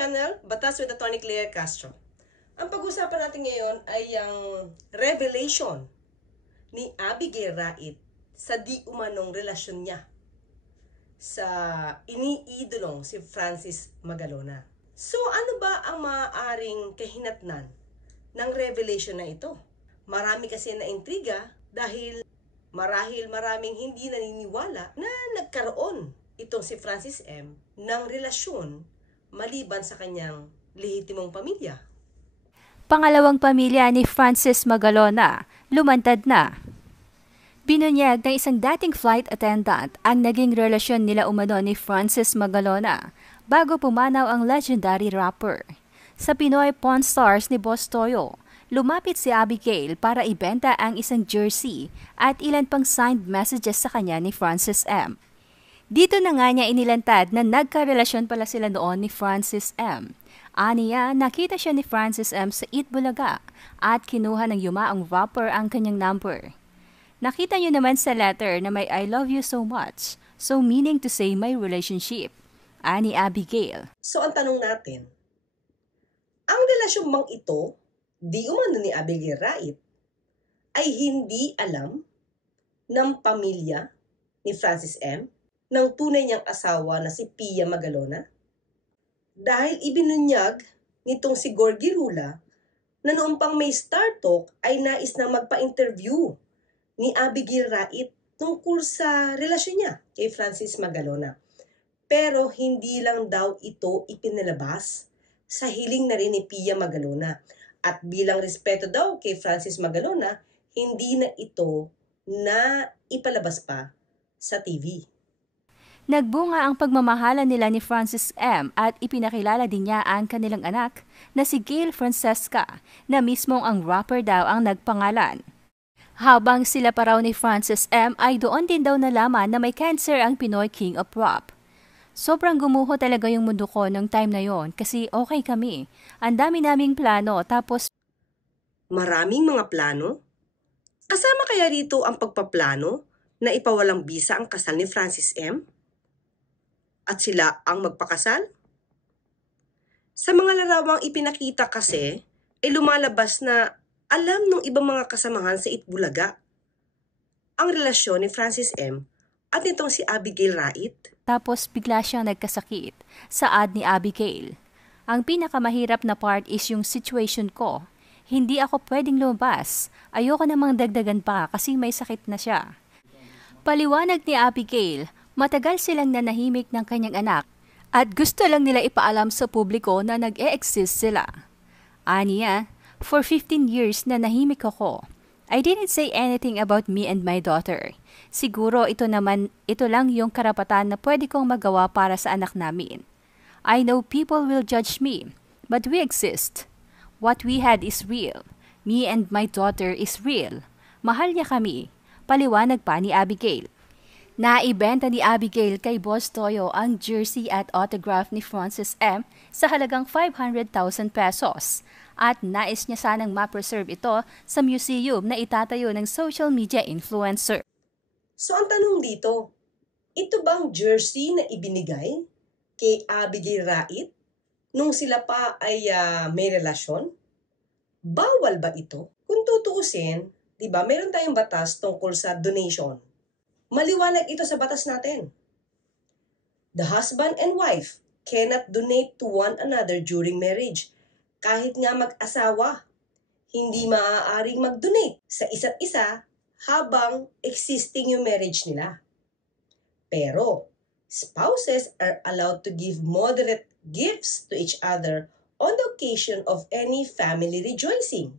channel, Batas with Atty. Claire Castro. Ang pag-usapan natin ngayon ay ang revelation ni Abigail Rait sa di umanong relasyon niya sa iniidolong si Francis Magalona. So ano ba ang maaaring kahinatnan ng revelation na ito? Marami kasi na intriga dahil marahil maraming hindi naniniwala na nagkaroon itong si Francis M. ng relasyon maliban sa kanyang lehitimong pamilya. Pangalawang pamilya ni Francis Magalona, lumantad na. Binunyag ng isang dating flight attendant ang naging relasyon nila umano ni Francis Magalona bago pumanaw ang legendary rapper. Sa Pinoy Pawn Stars ni Boss Toyo, lumapit si Abigail para ibenta ang isang jersey at ilan pang signed messages sa kanya ni Francis M. Dito na nga niya inilantad na nagkarelasyon pala sila noon ni Francis M. Aniya, nakita siya ni Francis M. sa Eat Bulaga at kinuha ng yumaong rapper ang kanyang number. Nakita niyo naman sa letter na may I love you so much, so meaning to say my relationship. Ani Abigail. So ang tanong natin, ang relasyon bang ito, di umano ni Abigail Rait, ay hindi alam ng pamilya ni Francis M. ng tunay niyang asawa na si Pia Magalona? Dahil ibinunyag nitong si Gorgie Rula na noong pang may Star Talk ay nais na magpa-interview ni Abigail Rait tungkol sa relasyon niya kay Francis Magalona. Pero hindi lang daw ito ipinalabas sa hiling na rin ni Pia Magalona. At bilang respeto daw kay Francis Magalona, hindi na ito na ipalabas pa sa TV. Nagbunga ang pagmamahalan nila ni Francis M. at ipinakilala din niya ang kanilang anak na si Gail Francesca na mismong ang rapper daw ang nagpangalan. Habang sila pa raw ni Francis M. ay doon din daw nalaman na may cancer ang Pinoy King of Rap. Sobrang gumuho talaga yung mundo ko nung time na yon kasi okay kami. Ang dami naming plano tapos... Maraming mga plano? Kasama kaya rito ang pagpaplano na ipawalang bisa ang kasal ni Francis M.? At sila ang magpakasal? Sa mga larawang ipinakita kasi, ay lumalabas na alam ng ibang mga kasamahan sa Itbulaga ang relasyon ni Francis M. at nitong si Abigail Rait. Tapos bigla siyang nagkasakit sa ad ni Abigail. Ang pinakamahirap na part is yung situation ko. Hindi ako pwedeng lumabas. Ayoko namang dagdagan pa kasi may sakit na siya. Paliwanag ni Abigail, matagal silang nanahimik ng kanyang anak at gusto lang nila ipaalam sa publiko na nag-e-exist sila. Aniya, for 15 years na nahimik ako. I didn't say anything about me and my daughter. Siguro ito lang yung karapatan na pwede kong magawa para sa anak namin. I know people will judge me, but we exist. What we had is real. Me and my daughter is real. Mahal niya kami. Paliwanag pa ni Abigail. Naibenta ni Abigail kay Boss Toyo ang jersey at autograph ni Francis M. sa halagang 500,000 pesos. At nais niya sanang ma-preserve ito sa museum na itatayo ng social media influencer. So ang tanong dito, ito bang jersey na ibinigay kay Abigail Rait nung sila pa ay may relasyon? Bawal ba ito? Kung tutuusin, di ba, meron tayong batas tungkol sa donation. Maliwanag ito sa batas natin. The husband and wife cannot donate to one another during marriage. Kahit nga mag-asawa, hindi maaaring mag-donate sa isa't isa habang existing yung marriage nila. Pero, spouses are allowed to give moderate gifts to each other on the occasion of any family rejoicing.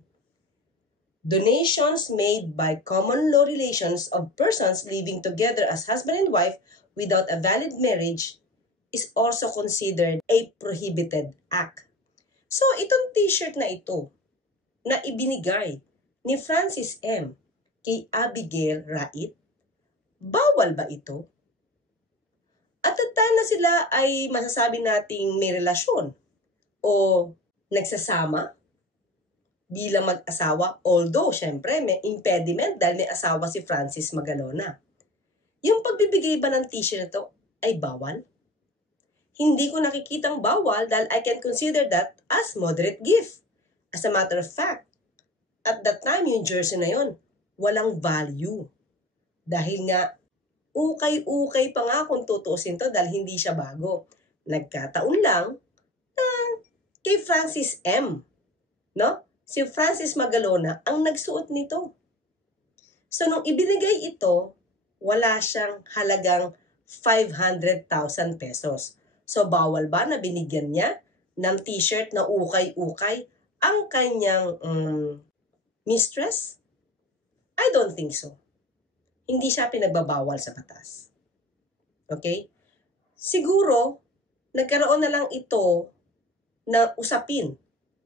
Donations made by common law relations of persons living together as husband and wife without a valid marriage is also considered a prohibited act. So, itong t-shirt na ito na ibinigay ni Francis M. kay Abigail Rait, bawal ba ito? At the time na sila ay masasabi nating may relasyon o nagsasama bilang mag-asawa, although syempre may impediment dahil may asawa si Francis Magalona. Yung pagbibigay ba ng t-shirt na ito ay bawal? hindi ko nakikitang bawal dahil I can consider that as moderate gift. As a matter of fact, at that time, yung jersey na yon, walang value. Dahil nga, ukay-ukay pa nga kung tutuusin to dahil hindi siya bago. Nagkataon lang na kay Francis M. No? Si Francis Magalona ang nagsuot nito. So, nung ibinigay ito, wala siyang halagang 500,000 pesos. So, bawal ba na binigyan niya ng t-shirt na ukay-ukay ang kanyang mistress? I don't think so. Hindi siya pinagbabawal sa batas. Okay? Siguro, nagkaroon na lang ito na usapin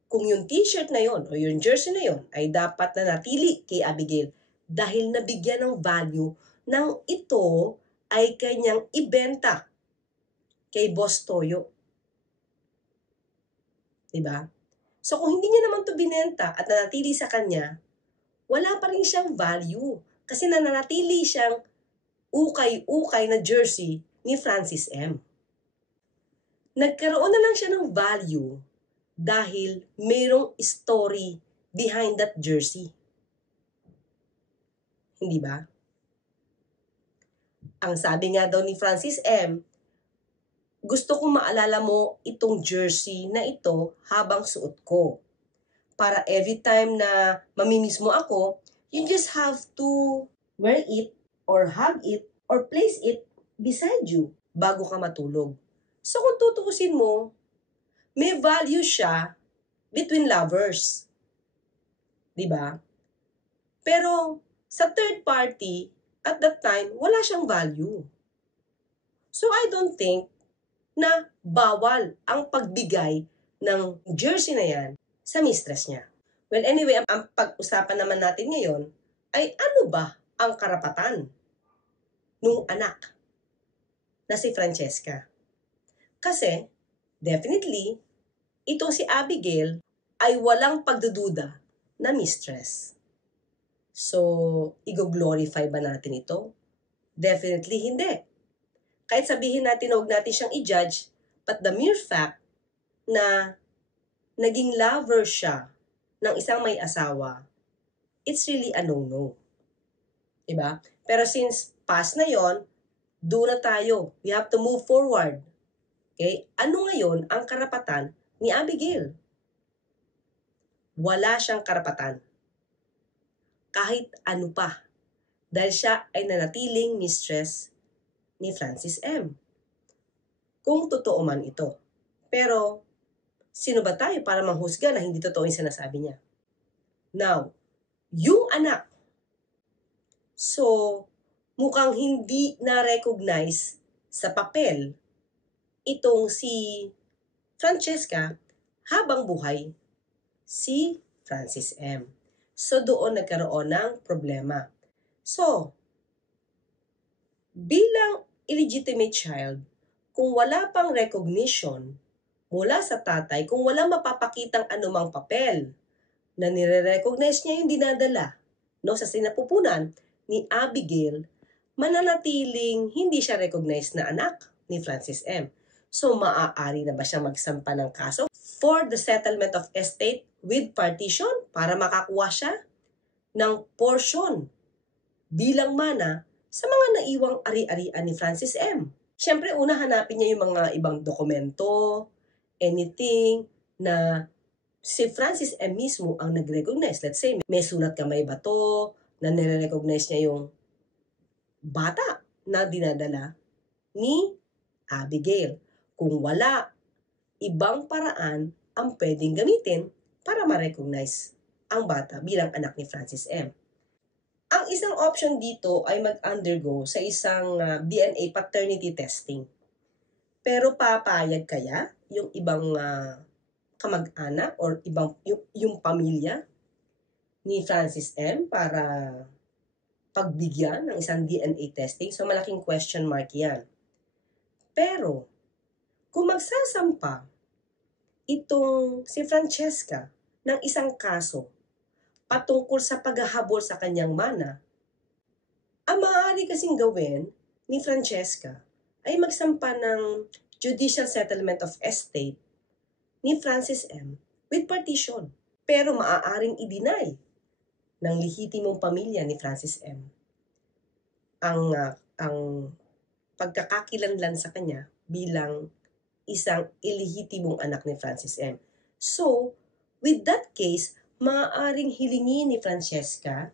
kung yung t-shirt na yon o yung jersey na yon ay dapat na natili kay Abigail dahil nabigyan ng value ng ito ay kanyang ibenta kay Boss Toyo. Diba? So kung hindi niya naman to binenta at nanatili sa kanya, wala pa rin siyang value kasi nananatili siyang ukay-ukay na jersey ni Francis M. Nagkaroon na lang siya ng value dahil mayroong story behind that jersey. Hindi ba? Ang sabi nga daw ni Francis M., gusto kong maalala mo itong jersey na ito habang suot ko. Para every time na mamimiss mo ako, you just have to wear it or hug it or place it beside you bago ka matulog. So kung tutuusin mo, may value siya between lovers. Diba? Pero sa third party, at that time, wala siyang value. So I don't think na bawal ang pagbigay ng jersey na yan sa mistress niya. Well, anyway, ang pag-usapan naman natin ngayon ay ano ba ang karapatan nung anak na si Francesca? Kasi, definitely, itong si Abigail ay walang pagdududa na mistress. So, i-glorify ba natin ito? Definitely hindi. Kahit sabihin natin na huwag natin siyang i-judge, but the mere fact na naging lover siya ng isang may asawa, it's really a no-no. Diba? Pero since past na yon, do na tayo. We have to move forward. Okay? Ano ngayon ang karapatan ni Abigail? Wala siyang karapatan. Kahit ano pa. Dahil siya ay nanatiling mistress ni Francis M. Kung totoo man ito. Pero, sino ba tayo para manghusga na hindi totoo yung sinasabi niya? Now, yung anak. So, mukhang hindi na-recognize sa papel itong si Francesca habang buhay si Francis M. So, doon nagkaroon ng problema. So, bilang illegitimate child, kung wala pang recognition mula sa tatay, kung wala mapapakitang anumang papel na nire-recognize niya yung dinadala sa sinapupunan ni Abigail, mananatiling hindi siya recognized na anak ni Francis M. So, maaari na ba siya magsampa ng kaso for the settlement of estate with partition para makakuha siya ng portion bilang mana sa mga naiwang ari-arian ni Francis M. Siyempre, una hanapin niya yung mga ibang dokumento, anything na si Francis M. mismo ang nag-recognize. Let's say, may sulat kamay ba to na nire-recognize niya yung bata na dinadala ni Abigail. Kung wala, ibang paraan ang pwedeng gamitin para ma-recognize ang bata bilang anak ni Francis M. Ang isang option dito ay mag-undergo sa isang DNA paternity testing. Pero papayag kaya yung ibang kamag-anak or ibang yung pamilya ni Francis M. para pagbigyan ng isang DNA testing? So malaking question mark yan. Pero kung magsasampa itong si Francesca ng isang kaso patungkol sa paghahabol sa kanyang mana, ang maaari kasing gawin ni Francesca ay magsampa ng judicial settlement of estate ni Francis M. with partition. Pero maaaring i-deny ng lehitimong pamilya ni Francis M. ang pagkakakilanlan sa kanya bilang isang ilihitimong anak ni Francis M. So, with that case, maaaring hilingin ni Francesca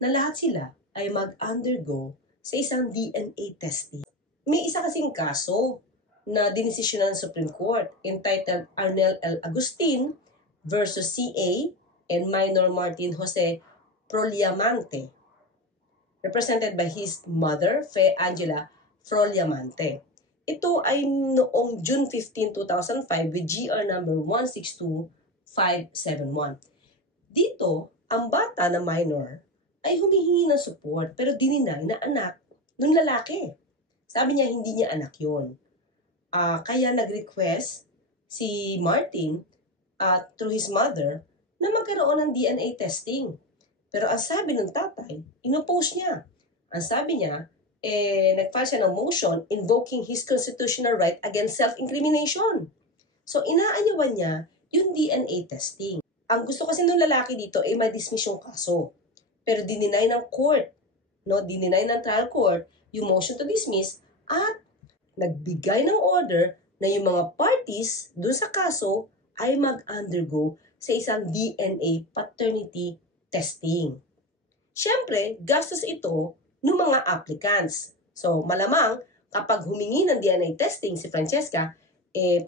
na lahat sila ay mag-undergo sa isang DNA testing. May isa kasing kaso na dinesisyonan ng Supreme Court entitled Arnel L. Agustin versus C.A. and minor Martin Jose Proliamante, represented by his mother, Fe Angela Proliamante. Ito ay noong June 15, 2005 with GR number 162571. Dito, ang bata na minor ay humihingi ng support pero dininay na anak ng lalaki. Sabi niya hindi niya anak yon. Kaya nag-request si Martin through his mother na magkaroon ng DNA testing. Pero ang sabi ng tatay, inoppose niya. Ang sabi niya, nag-file siya ng motion invoking his constitutional right against self-incrimination. So, inaanyawan niya yung DNA testing. Ang gusto kasi ng lalaki dito ay ma-dismiss yung kaso. Pero dininay ng court, dininay ng trial court yung motion to dismiss at nagbigay ng order na yung mga parties dun sa kaso ay mag-undergo sa isang DNA paternity testing. Siyempre, gastos ito ng mga applicants. So, malamang kapag humingi ng DNA testing si Francesca,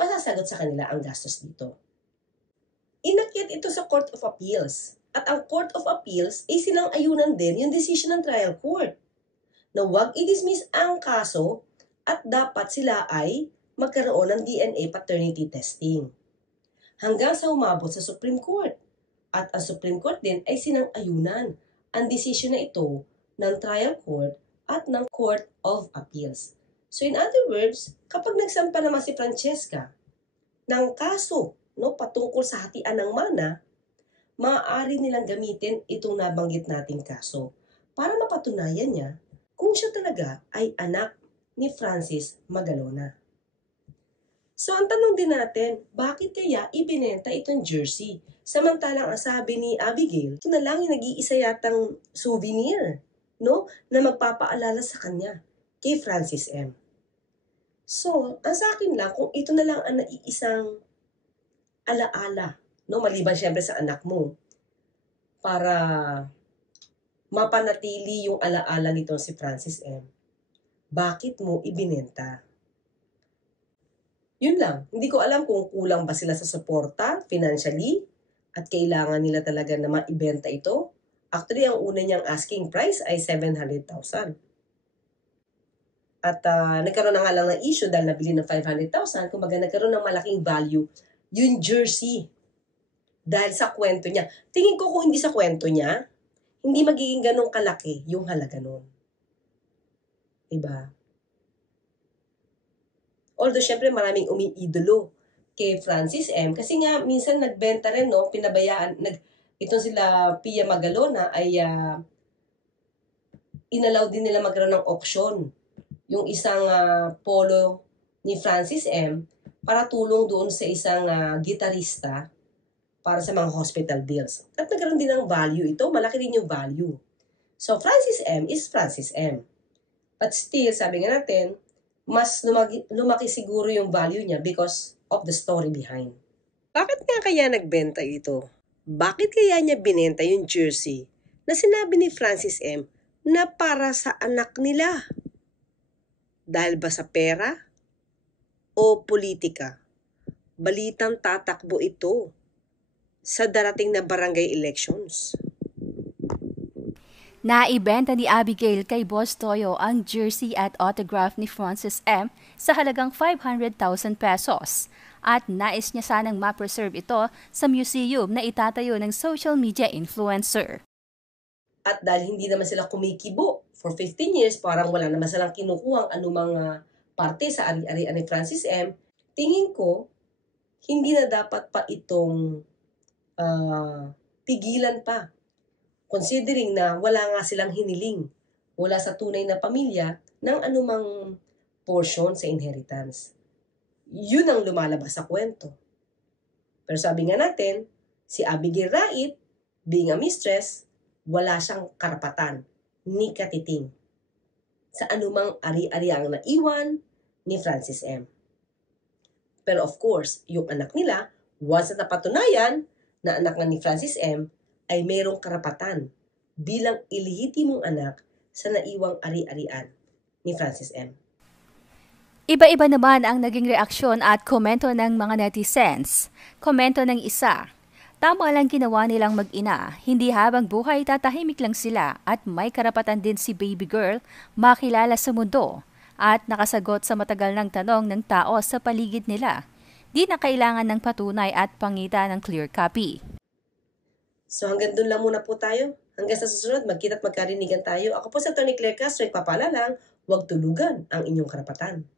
pasasagot sa kanila ang gastos dito. Inakyat ito sa Court of Appeals. At ang Court of Appeals ay sinang-ayunan din yung decision ng trial court na huwag i-dismiss ang kaso at dapat sila ay magkaroon ng DNA paternity testing. Hanggang sa umabot sa Supreme Court. At ang Supreme Court din ay sinang-ayunan ang decision na ito ng trial court at ng Court of Appeals. So in other words, kapag nagsampa naman si Francesca ng kaso patungkol sa hatian ng mana, maaari nilang gamitin itong nabanggit nating kaso para mapatunayan niya kung siya talaga ay anak ni Francis Magalona. So ang tanong din natin, bakit kaya ibinenta itong jersey? Samantalang ang sabi ni Abigail, ito na lang yung nag-iisa yatang souvenir, na magpapaalala sa kanya kay Francis M. So, ang sa akin lang, kung ito na lang ang naiisang alaala, maliban syempre sa anak mo, para mapanatili yung alaala nito si Francis M. Bakit mo ibinenta? Yun lang, hindi ko alam kung kulang ba sila sa suporta financially at kailangan nila talaga na maibenta ito. Actually, ang una niyang asking price ay 700,000. At nagkaroon na nga lang ng issue dahil nabili ng 500,000, kumbaga nagkaroon ng malaking value yung jersey. Dahil sa kwento niya. Tingin ko kung hindi sa kwento niya, hindi magiging ganong kalaki yung halaga nun. Diba? Although, syempre, maraming umiidolo kay Francis M. Kasi nga, minsan nagbenta rin, pinabayaan. Itong sila Pia Magalona ay inalaw din nila magkaroon ng auction. Yung isang polo ni Francis M. para tulong doon sa isang gitarista para sa mga hospital bills. At nagkaroon din ng value ito. Malaki din yung value. So, Francis M. is Francis M. But still, sabi nga natin, mas lumaki siguro yung value niya because of the story behind. Bakit nga kaya nagbenta ito? Bakit kaya niya binenta yung jersey na sinabi ni Francis M. na para sa anak nila? Dahil ba sa pera o politika? Balitang tatakbo ito sa darating na barangay elections. Naibenta ni Abigail kay Boss Toyo ang jersey at autograph ni Francis M. sa halagang 500,000 pesos at nais niya sanang ma-preserve ito sa museum na itatayo ng social media influencer. At dahil hindi naman sila kumikibo for 15 years, parang wala naman silang kinukuhang anumang parte sa ari-arian ni Francis M., tingin ko, hindi na dapat pa itong pigilan pa. Considering na wala nga silang hiniling mula sa tunay na pamilya ng anumang portion sa inheritance. Yun ang lumalabas sa kwento. Pero sabi nga natin, si Abigail Wright, being a mistress, wala siyang karapatan ni katiting sa anumang ari-ariang naiwan ni Francis M. Pero of course, yung anak nila, once na napatunayan na anak nga ni Francis M, ay mayroong karapatan bilang ilihitimong anak sa naiwang ari-arian ni Francis M. Iba-iba naman ang naging reaksyon at komento ng mga netizens. Komento ng isa, tama lang ginawa nilang mag-ina, hindi habang buhay tatahimik lang sila at may karapatan din si baby girl makilala sa mundo at nakasagot sa matagal ng tanong ng tao sa paligid nila. Di na kailangan ng patunay at pangita ng clear copy. So hanggang doon lang muna po tayo. Hanggang sa susunod, magkita at magkarinigan tayo. Ako po si Atty. Claire Castro, nagpapala lang, huwag tulugan ang inyong karapatan.